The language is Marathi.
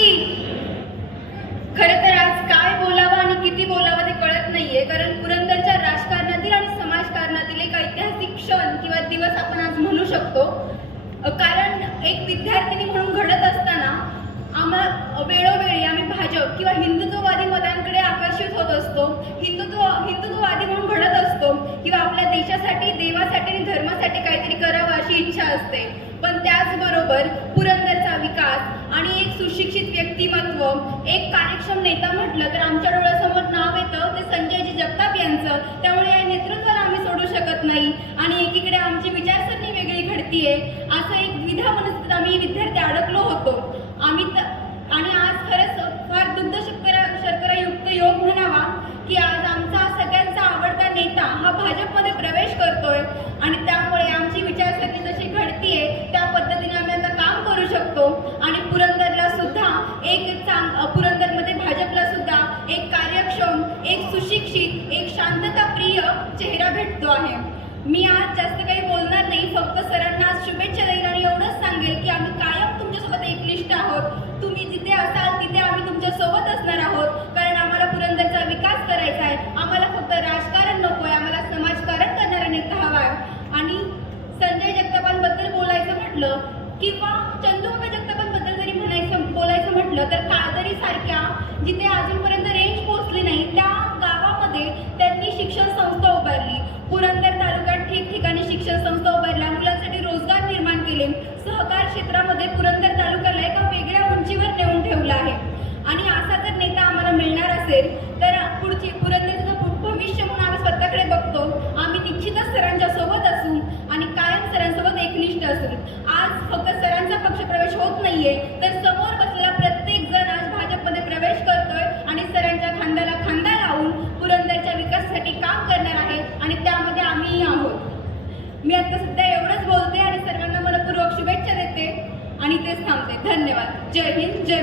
खर तर आज काय बोलावं आणि किती बोलावं ते कळत नाहीये. कारण पुरंदरच्या राजकारणातील आणि समाजकारणातील एक ऐतिहासिक क्षण किंवा दिवस आपण आज म्हणू शकतो. कारण एक विद्यार्थिनी म्हणून घडत असताना आम्हाला वेळोवेळी आम्ही भाजप किंवा हिंदुत्ववादी मतांकडे आकर्षित होत असतो. हिंदुत्व हिंदुत्ववादी म्हणून घडत असतो. किंवा आपल्या देशासाठी देवासाठी आणि धर्मासाठी काहीतरी करावं अशी इच्छा असते. पण त्याचबरोबर पुरंदर सुशिक्षित व्यक्तिमत्व एक कार्यक्षम नेता म्हटलं तर आमच्या डोळ्यासमोर नाव येतं ते संजयजी जगताप यांचं. त्यामुळे या नेतृत्वाला आम्ही सोडू शकत नाही. आणि एकीकडे आमची विचारसरणी वेगळी घडतीये. असं एक द्विधा मनस्थितीत आम्ही विद्यार्थी अडकलो होतो. आम्ही आणि आज खरं फार दुग्ध शर्करा शर्करायुक्त योग म्हणावा की आज आमचा सगळ्यांचा आवडता नेता हा भाजपमध्ये प्रवेश करतोय आणि त्यामुळे आमची विचारसरणी जशी घडतीये त्या पद्धतीने आम्ही आता काम करू शकतो आणि पुरंदरला सुद्धा एक चांग पुरंदरमध्ये भाजपला सुद्धा एक कार्यक्षम एक सुशिक्षित एक शांतताप्रिय चेहरा भेटतो आहे. मी आज जास्त काही बोलणार नाही फक्त सरांना आज शुभेच्छा देईल आणि एवढंच सांगेल की आम्ही कायम तुमच्यासोबत एकनिष्ठ आहोत. तुम्ही जिथे असाल तिथे आम्ही तुमच्यासोबत असणार आहोत. कारण आम्हाला पुरंदरचा विकास करायचा आहे. आम्हाला फक्त राजकारण नको आहे. आम्हाला समाजकारण करणारा नेता हवा आहे. आणि संजय जगतापांबद्दल बोलायचं म्हटलं किंवा चंदूबाबा म्हटलं तर काळदरी सारख्या जिथे अजूनपर्यंत रेंज पोहोचली नाही त्या गावामध्ये त्यांनी शिक्षण संस्था उभारली. पुरंदर तालुक्यात ठिकठिकाणी शिक्षण संस्था उभारल्या. मुलांसाठी रोजगार निर्माण केले. सहकार क्षेत्रामध्ये पुरंदर तालुक्याला एका वेगळ्या उंचीवर नेऊन ठेवलं आहे. आणि असा जर नेता आम्हाला मिळणार असेल तर पुढची पुरंदरचं भविष्य म्हणून आम्ही स्वतःकडे बघतो. आम्ही निश्चितच सरांच्या सोबत असू आणि कायम सरांसोबत एकनिष्ठ असू. आज फक्त सरांचा पक्षप्रवेश होत नाहीये. आम्ही आहोत. मी आता सध्या एवढंच बोलते आणि सर्वांना मनपूर्वक शुभेच्छा देते आणि तेच थांबते. धन्यवाद. जय हिंद जय